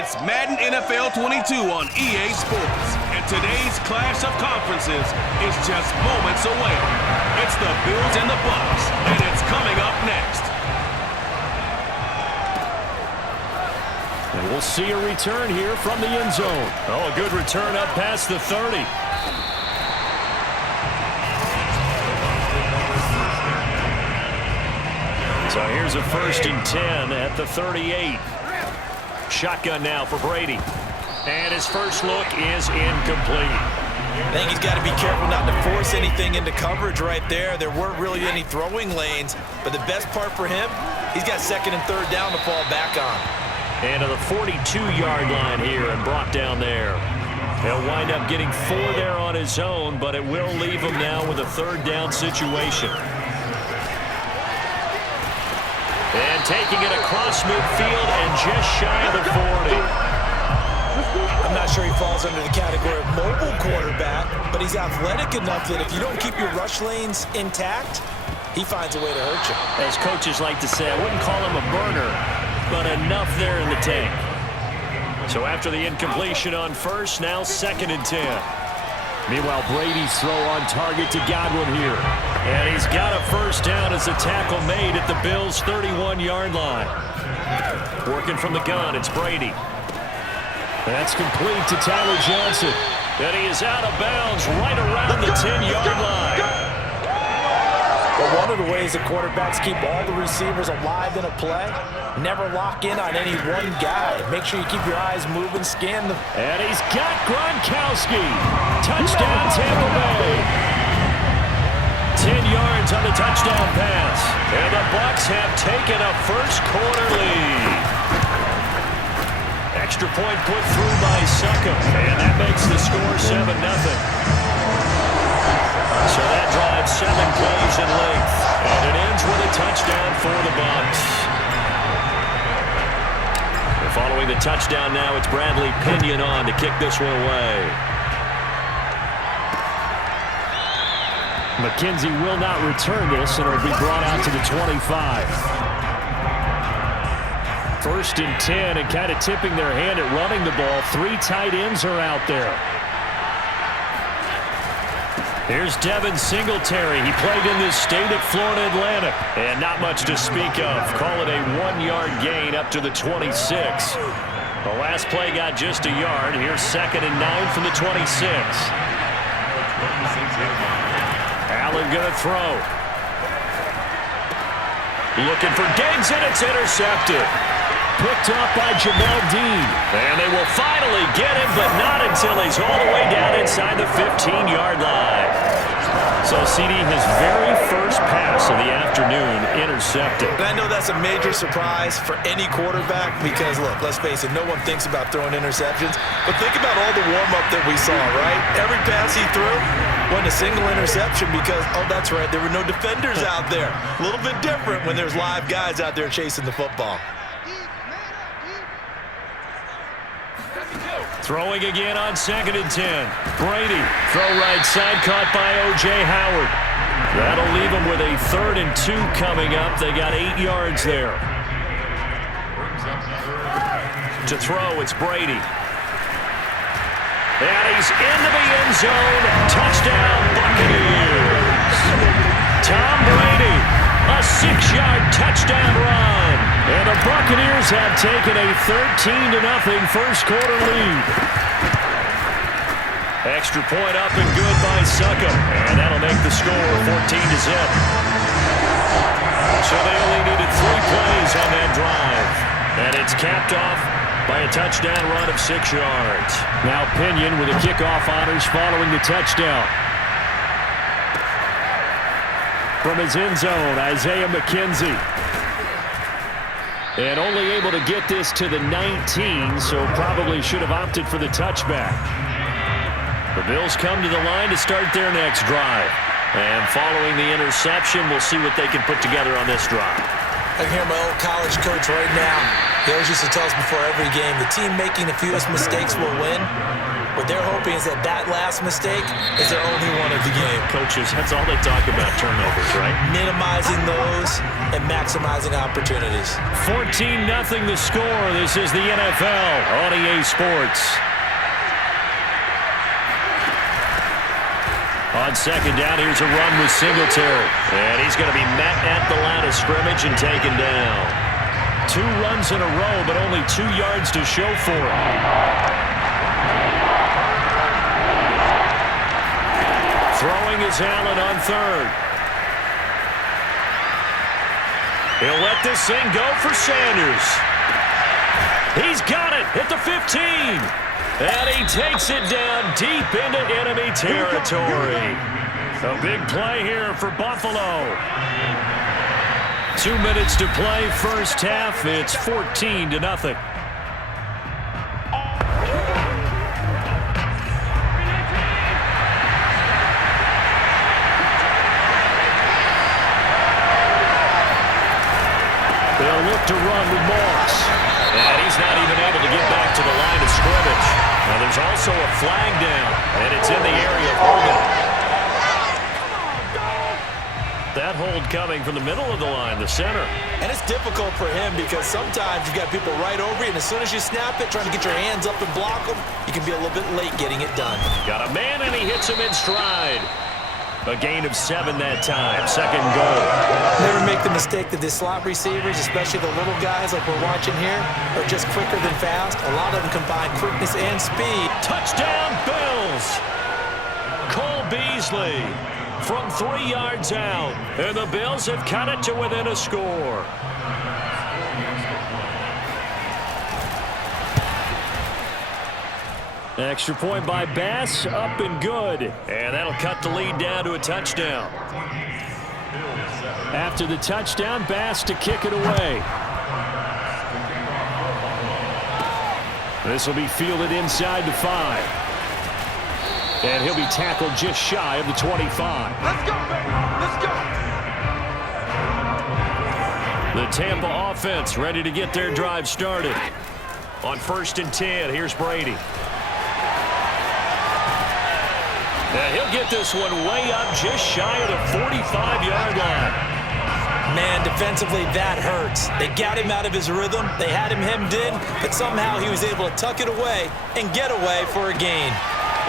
It's Madden NFL 22 on EA Sports. And today's clash of conferences is just moments away. It's the Bills and the Bucs, and it's coming up next. And we'll see a return here from the end zone. Oh, a good return up past the 30. So here's a 1st and 10 at the 38. Shotgun now for Brady. And his first look is incomplete. I think he's got to be careful not to force anything into coverage right there. There weren't really any throwing lanes, but the best part for him, he's got 2nd and 3rd down to fall back on. And to the 42-yard line here and brought down there. He'll wind up getting 4 there on his own, but it will leave him now with a 3rd down situation. And taking it across midfield and just shy of the 40. I'm not sure he falls under the category of mobile quarterback, but he's athletic enough that if you don't keep your rush lanes intact, he finds a way to hurt you. As coaches like to say, I wouldn't call him a burner, but enough there in the tank. So after the incompletion on 1st, now 2nd and 10. Meanwhile, Brady's throw on target to Godwin here. And he's got a 1st down as the tackle made at the Bills' 31-yard line. Working from the gun, it's Brady. That's complete to Tyler Johnson. And he is out of bounds right around the 10-yard line. Well, one of the ways the quarterbacks keep all the receivers alive in a play, never lock in on any one guy. Make sure you keep your eyes moving, scan them. And he's got Gronkowski. Touchdown, Tampa Bay. 10 yards on the touchdown pass. And the Bucs have taken a first-quarter lead. Extra point put through by Suckham. And that makes the score 7-0. So that drives 7 plays in length. And it ends with a touchdown for the Bucs. And following the touchdown now, it's Bradley Pinion on to kick this one away. McKenzie will not return this, and it'll be brought out to the 25. 1st and 10, and kind of tipping their hand at running the ball. 3 tight ends are out there. Here's Devin Singletary. He played in this state at Florida Atlantic. And not much to speak of. Call it a 1-yard gain up to the 26. The last play got just a yard. Here's 2nd and 9 from the 26. Allen gonna throw. Looking for Diggs, and it's intercepted. Picked up by Jamel Dean. And they will finally get him, but not until he's all the way down inside the 15-yard line. So, CD, his very first pass of the afternoon intercepted. And I know that's a major surprise for any quarterback because, look, let's face it, no one thinks about throwing interceptions. But think about all the warm-up that we saw, right? Every pass he threw wasn't a single interception because, oh, that's right, there were no defenders out there. A little bit different when there's live guys out there chasing the football. Throwing again on 2nd and 10. Brady, throw right side, caught by O.J. Howard. That'll leave them with a 3rd and 2 coming up. They got 8 yards there. To throw, it's Brady. And he's into the end zone. Touchdown, Buccaneers. Tom Brady, a 6-yard touchdown run. And the Buccaneers have taken a 13-0 first-quarter lead. Extra point up and good by Suckham. And that'll make the score 14-0. So they only needed 3 plays on that drive. And it's capped off by a touchdown run of 6 yards. Now Pinion with the kickoff honors following the touchdown. From his end zone, Isaiah McKenzie. And only able to get this to the 19, so probably should have opted for the touchback. The Bills come to the line to start their next drive. And following the interception, we'll see what they can put together on this drive. I can hear my old college coach right now. He always used to tell us before every game, the team making the fewest mistakes will win. What they're hoping is that that last mistake is their only one of the game. Coaches, that's all they talk about, turnovers, right? Minimizing those and maximizing opportunities. 14-0 the score. This is the NFL on EA Sports. On second down, here's a run with Singletary. And he's going to be met at the line of scrimmage and taken down. 2 runs in a row, but only 2 yards to show for it. Throwing is Allen on third. He'll let this thing go for Sanders. He's got it at the 15. And he takes it down deep into enemy territory. A big play here for Buffalo. 2 minutes to play, first half. It's 14-0. They'll look to run with Moss. And he's not even able to get back to the line of scrimmage. Now there's also a flag down, and it's in the area of holding. That hold coming from the middle of the line, the center. And it's difficult for him because sometimes you've got people right over you, and as soon as you snap it, trying to get your hands up and block them, you can be a little bit late getting it done. Got a man, and he hits him in stride. A gain of 7 that time. Second goal. Never make the mistake that the slot receivers, especially the little guys like we're watching here, are just quicker than fast. A lot of them combine quickness and speed. Touchdown, Bills! Cole Beasley from 3 yards out. And the Bills have cut it to within a score. Extra point by Bass, up and good. And that'll cut the lead down to a touchdown. After the touchdown, Bass to kick it away. This will be fielded inside the 5. And he'll be tackled just shy of the 25. Let's go, baby. Let's go. The Tampa offense ready to get their drive started. On 1st and 10, here's Brady. And he'll get this one way up just shy of the 45-yard line. Man, defensively, that hurts. They got him out of his rhythm. They had him hemmed in, but somehow he was able to tuck it away and get away for a gain.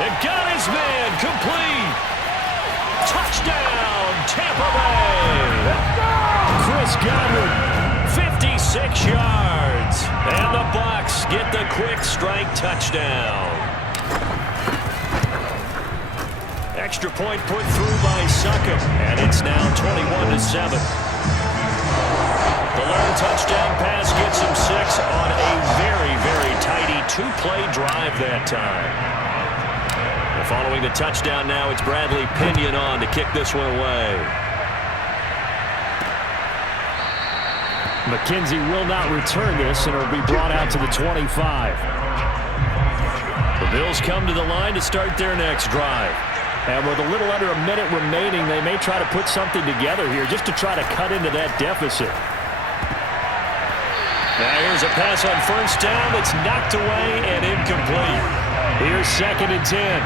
And got his man complete. Touchdown, Tampa Bay. Chris Godwin, 56 yards. And the Bucs get the quick strike touchdown. Extra point put through by Suckup, and it's now 21-7. The long touchdown pass gets him 6 on a very, very tidy 2-play drive that time. And following the touchdown now, it's Bradley Pinion on to kick this one away. McKenzie will not return this, and it'll be brought out to the 25. The Bills come to the line to start their next drive. And with a little under a minute remaining, they may try to put something together here just to try to cut into that deficit. Now here's a pass on 1st down that's knocked away and incomplete. Here's 2nd and 10.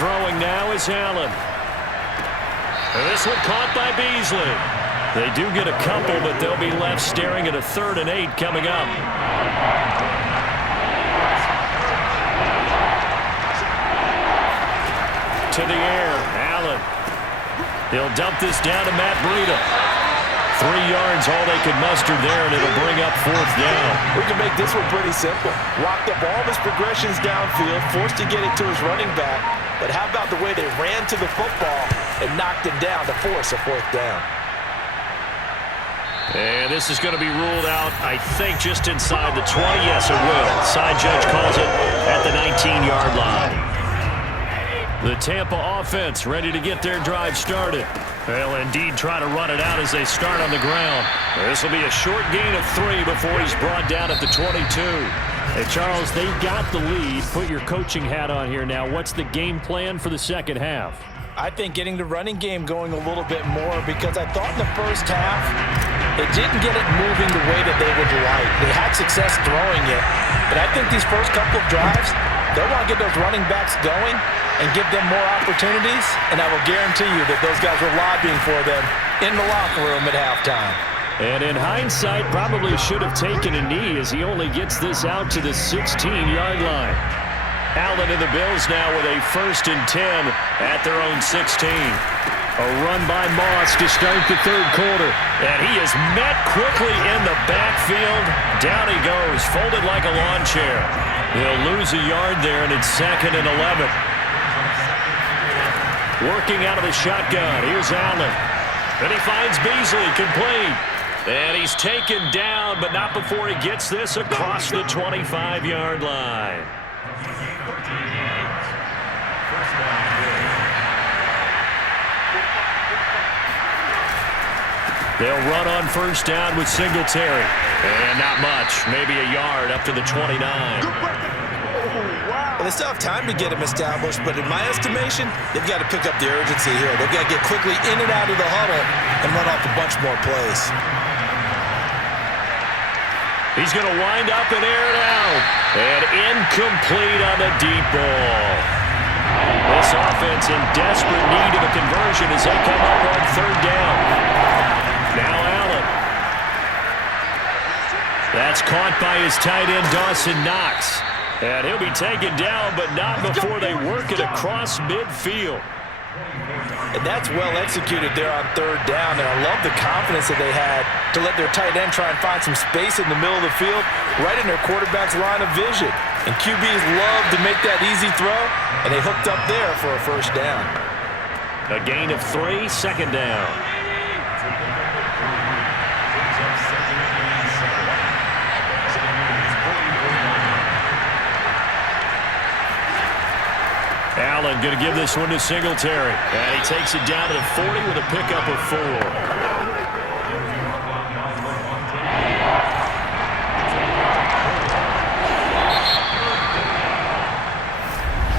Throwing now is Allen. And this one caught by Beasley. They do get a couple, but they'll be left staring at a 3rd and 8 coming up. To the air, Allen. He'll dump this down to Matt Breida. 3 yards, all they could muster there, and it'll bring up 4th down. We can make this one pretty simple. Locked up all of his progressions downfield, forced to get it to his running back. But how about the way they ran to the football and knocked him down to force a 4th down? And this is going to be ruled out, I think, just inside the 20. Yes, it will. Side judge calls it at the 19-yard line. The Tampa offense ready to get their drive started. They'll indeed try to run it out as they start on the ground. This will be a short gain of 3 before he's brought down at the 22. Hey, Charles, they've got the lead. Put your coaching hat on here now. What's the game plan for the second half? I think getting the running game going a little bit more, because I thought in the first half it didn't get it moving the way that they would like. They had success throwing it, but I think these first couple of drives, they'll want to get those running backs going and give them more opportunities, and I will guarantee you that those guys were lobbying for them in the locker room at halftime. And in hindsight, probably should have taken a knee as he only gets this out to the 16-yard line. Allen and the Bills now with a 1st and 10 at their own 16. A run by Moss to start the third quarter. And he is met quickly in the backfield. Down he goes, folded like a lawn chair. They'll lose a yard there, and it's 2nd and 11. Working out of the shotgun. Here's Allen. Then he finds Beasley, complete. And he's taken down, but not before he gets this across the 25-yard line. They'll run on 1st down with Singletary. And not much, maybe a yard up to the 29. Well, they still have time to get him established, but in my estimation, they've got to pick up the urgency here. They've got to get quickly in and out of the huddle and run off a bunch more plays. He's going to wind up and air it out. And incomplete on the deep ball. This offense in desperate need of a conversion as they come up on 3rd down. Now Allen. That's caught by his tight end, Dawson Knox. And he'll be taken down, but not before they work it across midfield. And that's well executed there on 3rd down, and I love the confidence that they had to let their tight end try and find some space in the middle of the field, right in their quarterback's line of vision. And QBs love to make that easy throw, and they hooked up there for a 1st down. A gain of 3, 2nd down. Allen going to give this one to Singletary. And he takes it down to the 40 with a pickup of 4.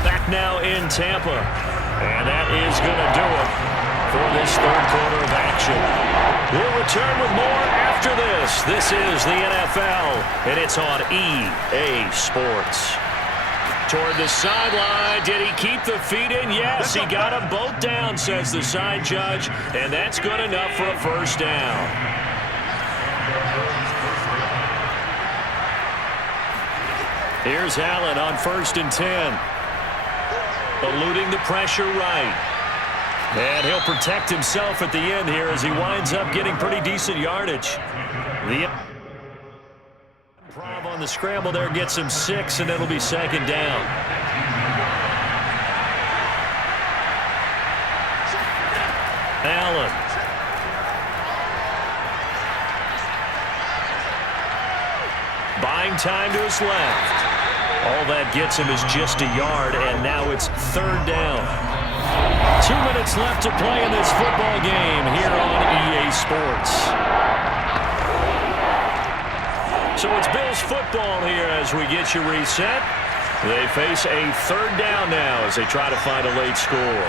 Back now in Tampa. And that is going to do it for this 3rd quarter of action. We'll return with more after this. This is the NFL, and it's on EA Sports. Toward the sideline. Did he keep the feet in? Yes, he got them both down, says the side judge, and that's good enough for a 1st down. Here's Allen on 1st and 10. Eluding the pressure right. And he'll protect himself at the end here as he winds up getting pretty decent yardage. The Prov on the scramble there gets him 6, and it'll be 2nd down. Allen. Buying time to his left. All that gets him is just a yard, and now it's 3rd down. 2 minutes left to play in this football game here on EA Sports. So it's Bills football here as we get you reset. They face a 3rd down now as they try to find a late score.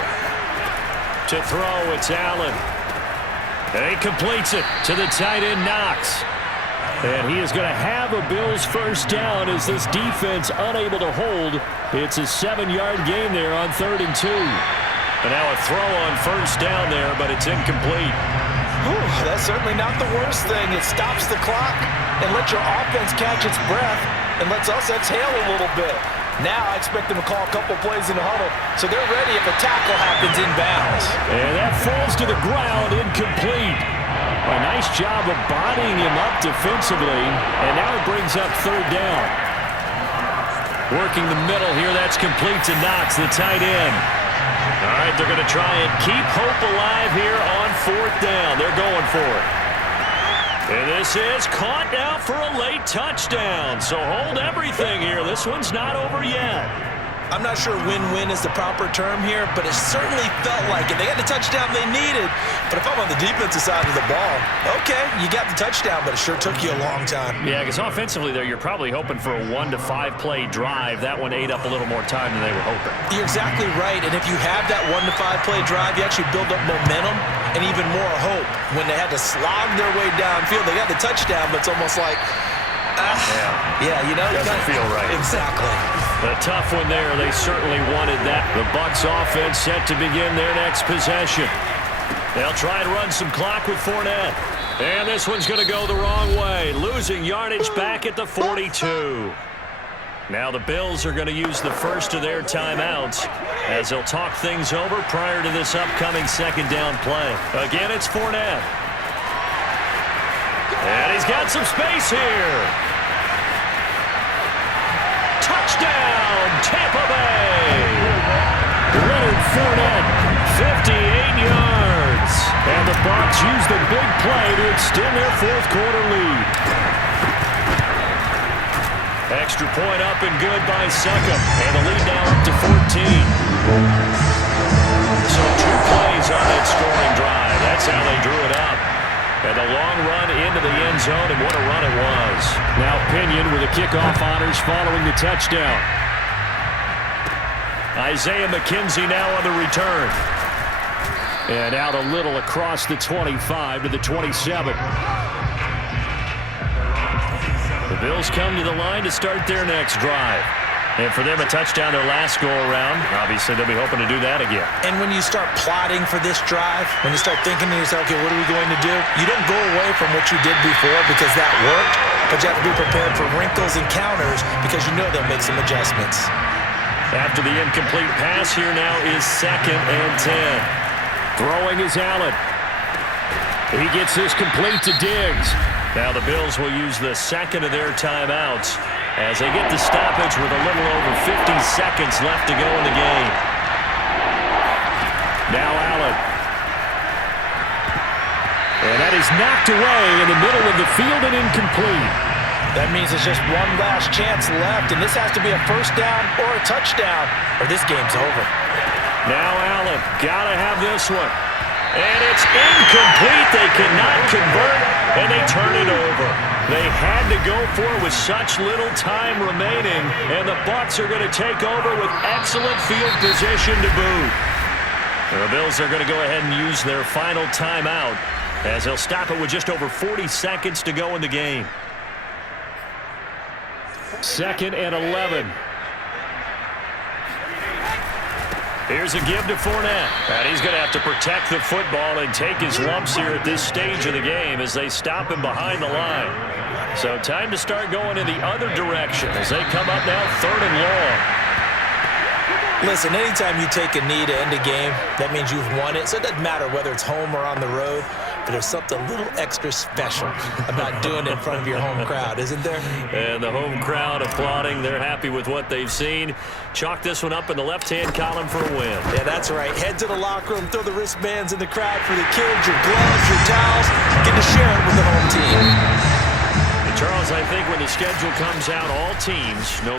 To throw, it's Allen. And he completes it to the tight end, Knox. And he is going to have a Bills 1st down as this defense unable to hold. It's a 7-yard gain there on 3rd and 2. And now a throw on 1st down there, but it's incomplete. Whew, that's certainly not the worst thing. It stops the clock and lets your offense catch its breath and lets us exhale a little bit. Now I expect them to call a couple plays in the huddle so they're ready if a tackle happens inbounds. And that falls to the ground, incomplete. A nice job of bodying him up defensively, and now it brings up 3rd down. Working the middle here, that's complete to Knox, the tight end. All right, they're going to try and keep hope alive here on 4th down. They're going for it. And this is caught now for a late touchdown. So hold everything here. This one's not over yet. I'm not sure win-win is the proper term here, but it certainly felt like it. They got the touchdown they needed, but if I'm on the defensive side of the ball, okay, you got the touchdown, but it sure took you a long time. Yeah, because offensively there, you're probably hoping for a 1 to 5 play drive. That one ate up a little more time than they were hoping. You're exactly right, and if you have that 1 to 5 play drive, you actually build up momentum and even more hope. When they had to slog their way downfield, they got the touchdown, but it's almost like, yeah, you know, doesn't feel right. Exactly. A tough one there. They certainly wanted that. The Bucs offense set to begin their next possession. They'll try and run some clock with Fournette. And this one's going to go the wrong way, losing yardage back at the 42. Now the Bills are going to use the first of their timeouts as they'll talk things over prior to this upcoming second down play. Again, it's Fournette. And he's got some space here. Touchdown, Tampa Bay. Leonard Fournette, 58 yards. And the Bucs use the big play to extend their fourth quarter lead. Extra point up and good by Succop. And the lead now up to 14. So 2 plays on that scoring drive. That's how they drew it up. And a long run into the end zone, and what a run it was. Now Pinion with the kickoff honors following the touchdown. Isaiah McKenzie now on the return. And out a little across the 25 to the 27. The Bills come to the line to start their next drive. And for them, a touchdown their last go-around. Obviously, they'll be hoping to do that again. And when you start plotting for this drive, when you start thinking to yourself, okay, what are we going to do? You don't go away from what you did before because that worked, but you have to be prepared for wrinkles and counters because you know they'll make some adjustments. After the incomplete pass, here now is 2nd and 10. Throwing is Allen. He gets this complete to Diggs. Now the Bills will use the second of their timeouts as they get the stoppage with a little over 50 seconds left to go in the game. Now Allen. And that is knocked away in the middle of the field and incomplete. That means it's just one last chance left, and this has to be a first down or a touchdown, or this game's over. Now Allen, gotta have this one. And it's incomplete. They cannot convert, and they turn it over. They had to go for it with such little time remaining, and the Bucs are going to take over with excellent field position to boot. The Bills are going to go ahead and use their final timeout as they'll stop it with just over 40 seconds to go in the game. 2nd and 11. Here's a give to Fournette. And he's going to have to protect the football and take his lumps here at this stage of the game as they stop him behind the line. So time to start going in the other direction as they come up now 3rd and long. Listen, anytime you take a knee to end a game, that means you've won it. So it doesn't matter whether it's home or on the road, but there's something a little extra special about doing it in front of your home crowd, isn't there? And the home crowd applauding. They're happy with what they've seen. Chalk this one up in the left-hand column for a win. Yeah, that's right. Head to the locker room, throw the wristbands in the crowd for the kids, your gloves, your towels. Get to share it with the home team. And Charles, I think when the schedule comes out, all teams, no